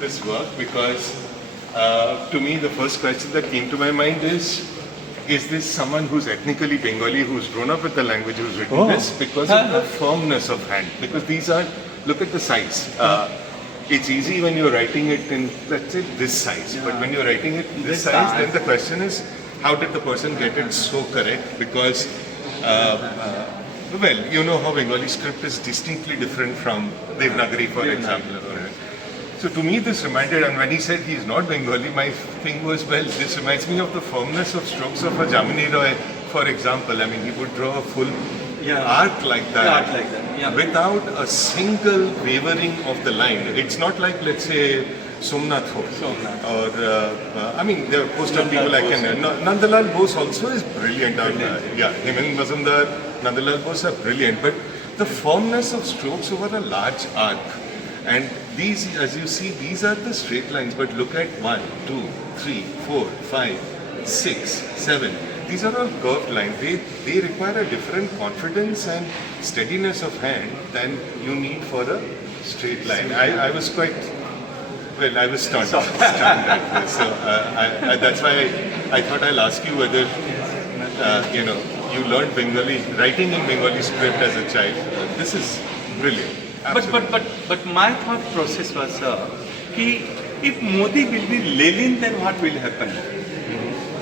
this work because to me the first question that came to my mind is this someone who's ethnically Bengali, who's grown up with the language, who's written this? Because of the firmness of hand. Because these are, look at the size. It's easy when you're writing it in, let's say, this size. But when you're writing it this size, then the question is, how did the person get it so correct? Because, well, you know how Bengali script is distinctly different from Devanagari, for example. So to me this reminded, and when he said he's not Bengali, my thing was, well, this reminds me of the firmness of strokes of a Jamini Roy, for example. I mean, he would draw a full arc like that, without a single wavering of the line. It's not like, let's say, Somnath Ho, or, I mean, there are a host of people I can, Nandalal Bose also is brilliant. Hemant Mazumdar, Nandalal Bose are brilliant, but the firmness of strokes over a large arc. And these, as you see, these are the straight lines, but look at 1, 2, 3, 4, 5, 6, 7. These are all curved lines. They require a different confidence and steadiness of hand than you need for a straight line. I was quite, well, I was stunned at this. So that's why I thought I'll ask you whether, you know, you learned Bengali, writing in Bengali script as a child. This is brilliant. But my thought process was कि if Modi will be Lenin, then what will happen?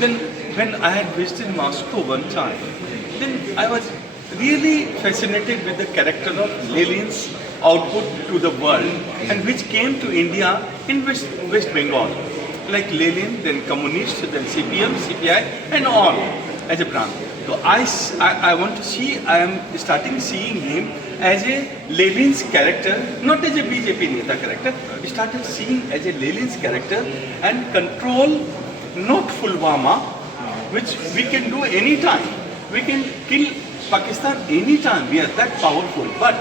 Then when I had visited Moscow one time, then I was really fascinated with the character of Lenin's output to the world, and which came to India in West Bengal, like Lenin, then Communist, then CPM, CPI, and all as a brand. So I want to see, I am starting seeing him as a Lenin's character, not as a BJP Neta character. We started seeing as a Lenin's character and control not Pulwama, which we can do any time. We can kill Pakistan any time. We are that powerful. But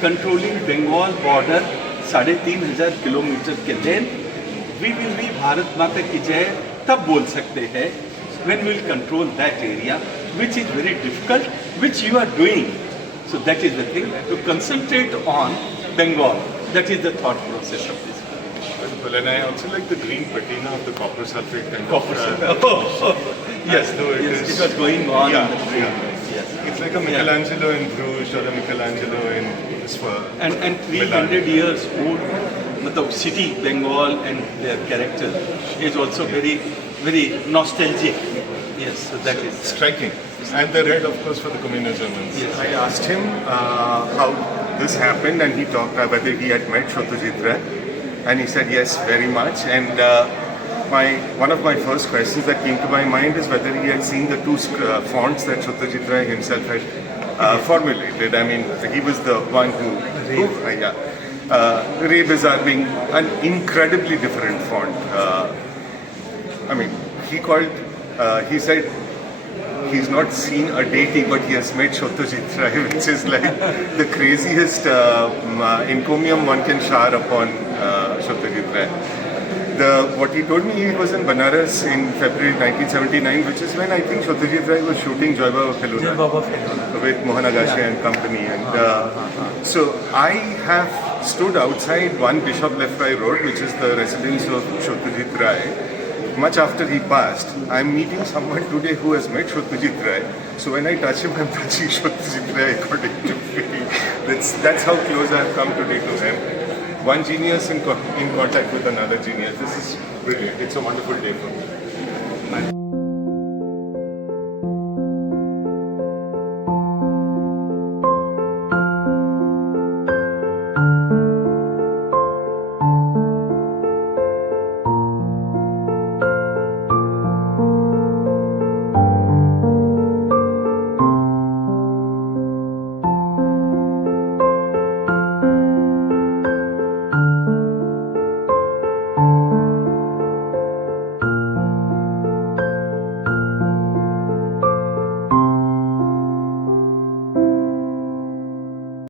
controlling Bengal border 3,500 kilometers के length, we will be Bharat Mata ki jai तब बोल सकते हैं when we will control that area, which is very difficult, which you are doing. So that is the thing, to concentrate on Bengal. That is the thought process of this. Well, and I also like the green patina of the copper sulfate kind Copper sulfate. Yes, it was going on in the brain. Yes. It's like a Michelangelo in Bruges or a Michelangelo in and 300 years old, the city, Bengal, and their character is also very, very nostalgic. Yes, so that is striking. And the red, of course, for the communism. Yes. I asked him how this happened, and he talked about whether he had met Satyajit Ray, and he said yes, very much. And one of my first questions that came to my mind is whether he had seen the two fonts that Satyajit Ray himself had formulated. I mean, he was the one who Ray Bazaar being an incredibly different font. I mean, he said he's not seen a deity, but he has met Satyajit Ray, which is like the craziest encomium one can shower upon Satyajit Ray. What he told me, he was in Banaras in February 1979, which is when I think Satyajit Ray was shooting Joy Baba Feluna with Mohan Agassi and company. And so I have stood outside one Bishop Lefroy Road, which is the residence of Satyajit Ray. Much after he passed, I'm meeting someone today who has met Satyajit Ray. So when I touch him, I'm touching Satyajit Ray according to me. That's how close I've come today to him. One genius in contact with another genius. This is brilliant. It's a wonderful day for me.